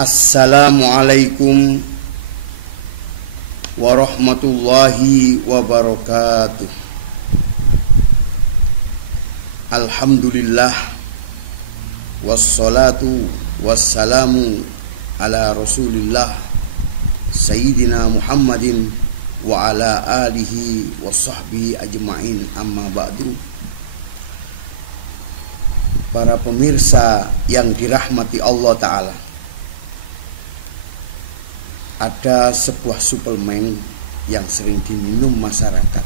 Assalamualaikum warahmatullahi wabarakatuh. Alhamdulillah wassalatu wassalamu ala Rasulillah Sayyidina Muhammadin wa ala alihi wa sahbihi ajma'in, amma ba'du. Para pemirsa yang dirahmati Allah Ta'ala, ada sebuah suplemen yang sering diminum masyarakat.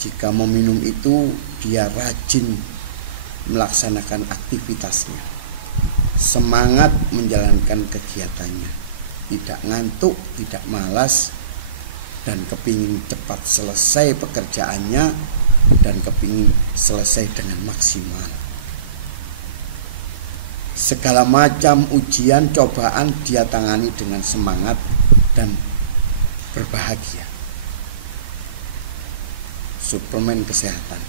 Jika meminum itu, dia rajin melaksanakan aktivitasnya, semangat menjalankan kegiatannya, tidak ngantuk, tidak malas, dan kepingin cepat selesai pekerjaannya, dan kepingin selesai dengan maksimal. Segala macam ujian, cobaan dia tangani dengan semangat dan berbahagia. Suplemen kesehatan.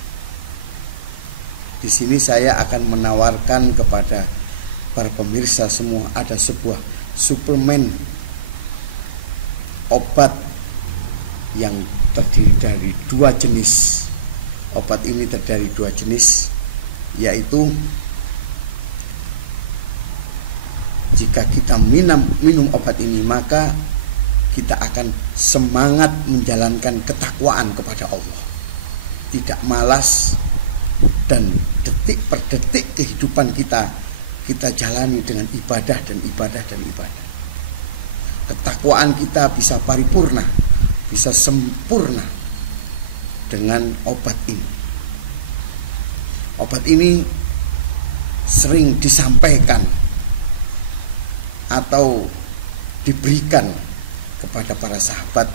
Di sini saya akan menawarkan kepada para pemirsa semua, ada sebuah suplemen obat yang terdiri dari dua jenis. Obat ini terdiri dari dua jenis, yaitu jika kita minum obat ini, maka kita akan semangat menjalankan ketakwaan kepada Allah, tidak malas, dan detik per detik kehidupan kita jalani dengan ibadah dan ibadah dan ibadah. Ketakwaan kita bisa paripurna, bisa sempurna dengan obat ini. Obat ini sering disampaikan atau diberikan kepada para sahabat,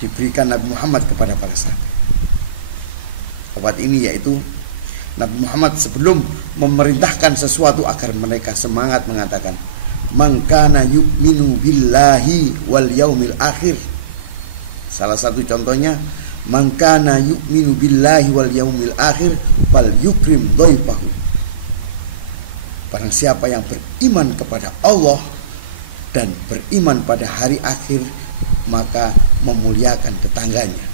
diberikan Nabi Muhammad kepada para sahabat. Obat ini yaitu Nabi Muhammad sebelum memerintahkan sesuatu agar mereka semangat mengatakan, man kana yu'minu billahi wal yaumil akhir. Salah satu contohnya, man kana yu'minu billahi wal yaumil akhir fal yukrim dhaifahu. Barang siapa yang beriman kepada Allah dan beriman pada hari akhir, maka memuliakan tetangganya.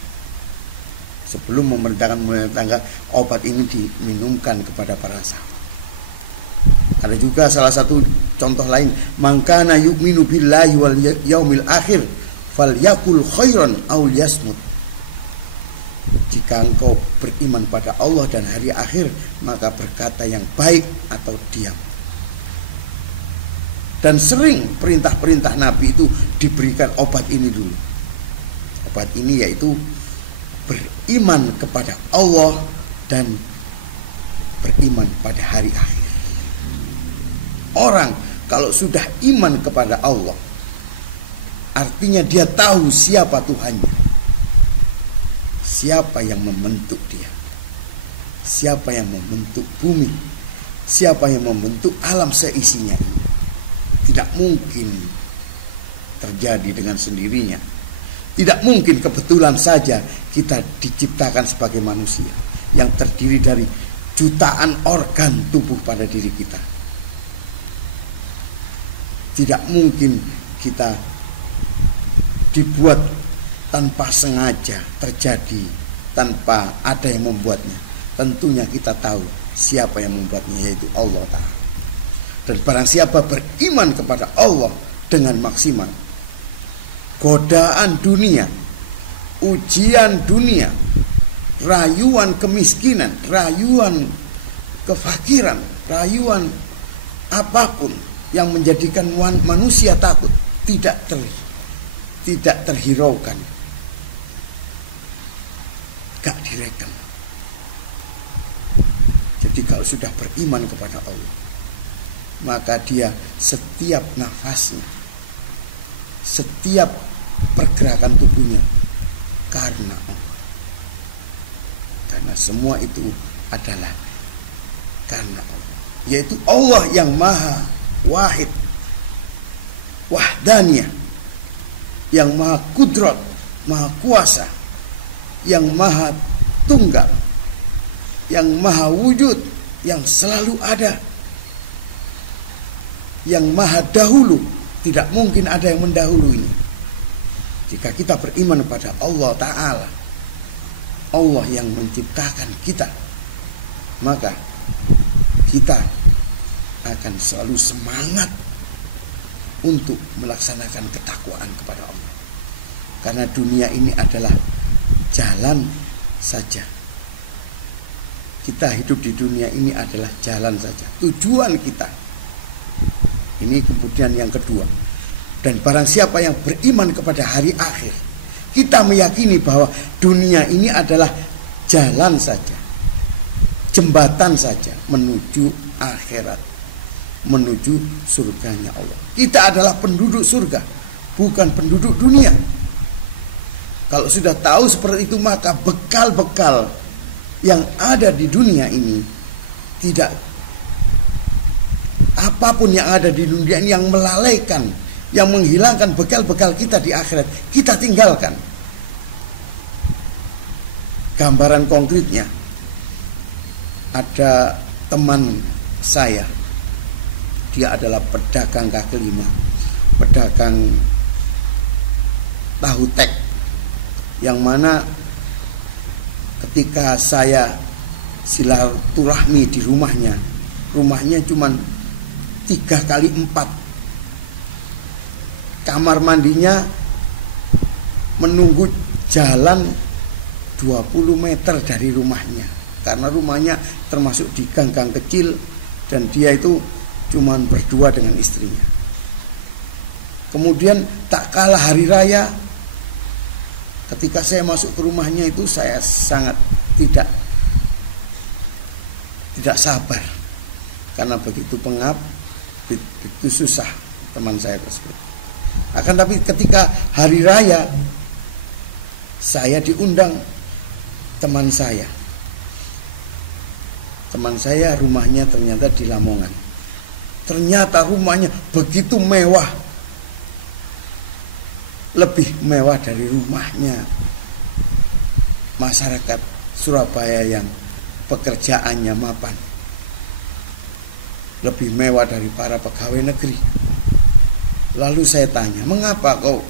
Sebelum memerintahkan tetangga, obat ini diminumkan kepada para sahabat. Ada juga salah satu contoh lain, man kana yu'minu billahi wal yaumil akhir falyakul khairan aw liyasmut. Jika engkau beriman pada Allah dan hari akhir, maka berkata yang baik atau diam. Dan sering perintah-perintah Nabi itu diberikan obat ini dulu. Obat ini yaitu beriman kepada Allah dan beriman pada hari akhir. Orang kalau sudah iman kepada Allah, artinya dia tahu siapa Tuhannya, siapa yang membentuk dia, siapa yang membentuk bumi, siapa yang membentuk alam seisinya ini. Tidak mungkin terjadi dengan sendirinya. Tidak mungkin kebetulan saja kita diciptakan sebagai manusia yang terdiri dari jutaan organ tubuh pada diri kita. Tidak mungkin kita dibuat tanpa sengaja terjadi, tanpa ada yang membuatnya. Tentunya kita tahu siapa yang membuatnya, yaitu Allah Ta'ala. Dan barang siapa beriman kepada Allah dengan maksimal, godaan dunia, ujian dunia, rayuan kemiskinan, rayuan kefakiran, rayuan apapun yang menjadikan manusia takut, tidak terhiraukan, gak direken. Jadi kalau sudah beriman kepada Allah, maka dia setiap nafasnya, setiap pergerakan tubuhnya karena Allah. Karena semua itu adalah karena Allah, yaitu Allah yang maha wahid, wahdaniyah, yang maha kudrat, maha kuasa, yang maha tunggal, yang maha wujud, yang selalu ada. yang maha dahulu, tidak mungkin ada yang mendahului. Jika kita beriman kepada Allah Ta'ala, Allah yang menciptakan kita, maka kita akan selalu semangat untuk melaksanakan ketakwaan kepada Allah. Karena dunia ini adalah jalan saja. Kita hidup di dunia ini adalah jalan saja, tujuan kita. Ini kemudian yang kedua. Dan barang siapa yang beriman kepada hari akhir, kita meyakini bahwa dunia ini adalah jalan saja, jembatan saja menuju akhirat, menuju surganya Allah. Kita adalah penduduk surga, bukan penduduk dunia. Kalau sudah tahu seperti itu, maka bekal-bekal yang ada di dunia ini, tidak apapun yang ada di dunia ini yang melalaikan, yang menghilangkan bekal-bekal kita di akhirat, kita tinggalkan. Gambaran konkretnya, ada teman saya, dia adalah pedagang kaki lima, pedagang tahu tek, yang mana ketika saya silaturahmi di rumahnya, rumahnya cuma 3x4, kamar mandinya menunggu jalan 20 meter dari rumahnya, karena rumahnya termasuk di gang-gang kecil, dan dia itu cuma berdua dengan istrinya. Kemudian tak kalah hari raya, ketika saya masuk ke rumahnya itu, saya sangat tidak sabar, karena begitu pengap, begitu susah teman saya tersebut. Akan tapi ketika hari raya, saya diundang teman saya rumahnya ternyata di Lamongan. Ternyata rumahnya begitu mewah, lebih mewah dari rumahnya masyarakat Surabaya yang pekerjaannya mapan, lebih mewah dari para pegawai negeri. Lalu saya tanya, mengapa kok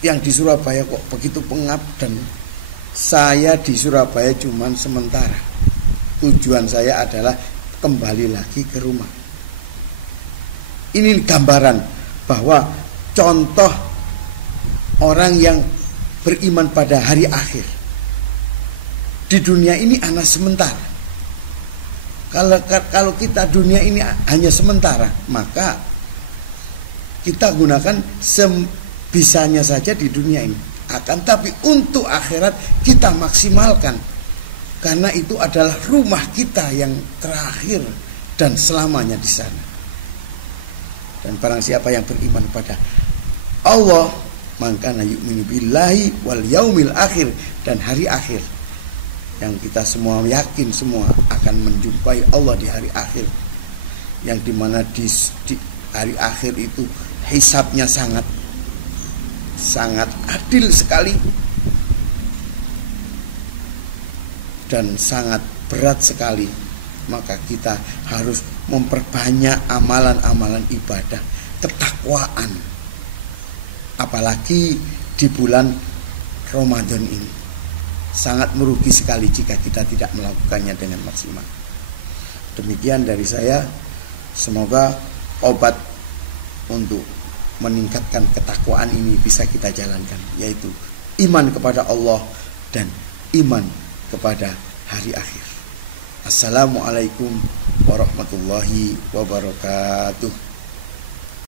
yang di Surabaya kok begitu pengap, dan saya di Surabaya cuman sementara. Tujuan saya adalah kembali lagi ke rumah. Ini gambaran bahwa contoh orang yang beriman pada hari akhir. Di dunia ini hanya sementara. Kalau kita dunia ini hanya sementara, maka kita gunakan sebisanya saja di dunia ini. Akan tapi untuk akhirat kita maksimalkan, karena itu adalah rumah kita yang terakhir dan selamanya di sana. Dan barang siapa yang beriman pada Allah, maka yu'minu billahi wal yaumil akhir, dan hari akhir, yang kita semua yakin semua akan menjumpai Allah di hari akhir, yang dimana di hari akhir itu hisabnya sangat adil sekali dan sangat berat sekali. Maka kita harus memperbanyak amalan-amalan ibadah, ketakwaan, apalagi di bulan Ramadan ini. Sangat merugi sekali jika kita tidak melakukannya dengan maksimal. Demikian dari saya. Semoga obat untuk meningkatkan ketakwaan ini bisa kita jalankan, yaitu iman kepada Allah dan iman kepada hari akhir. Assalamualaikum warahmatullahi wabarakatuh.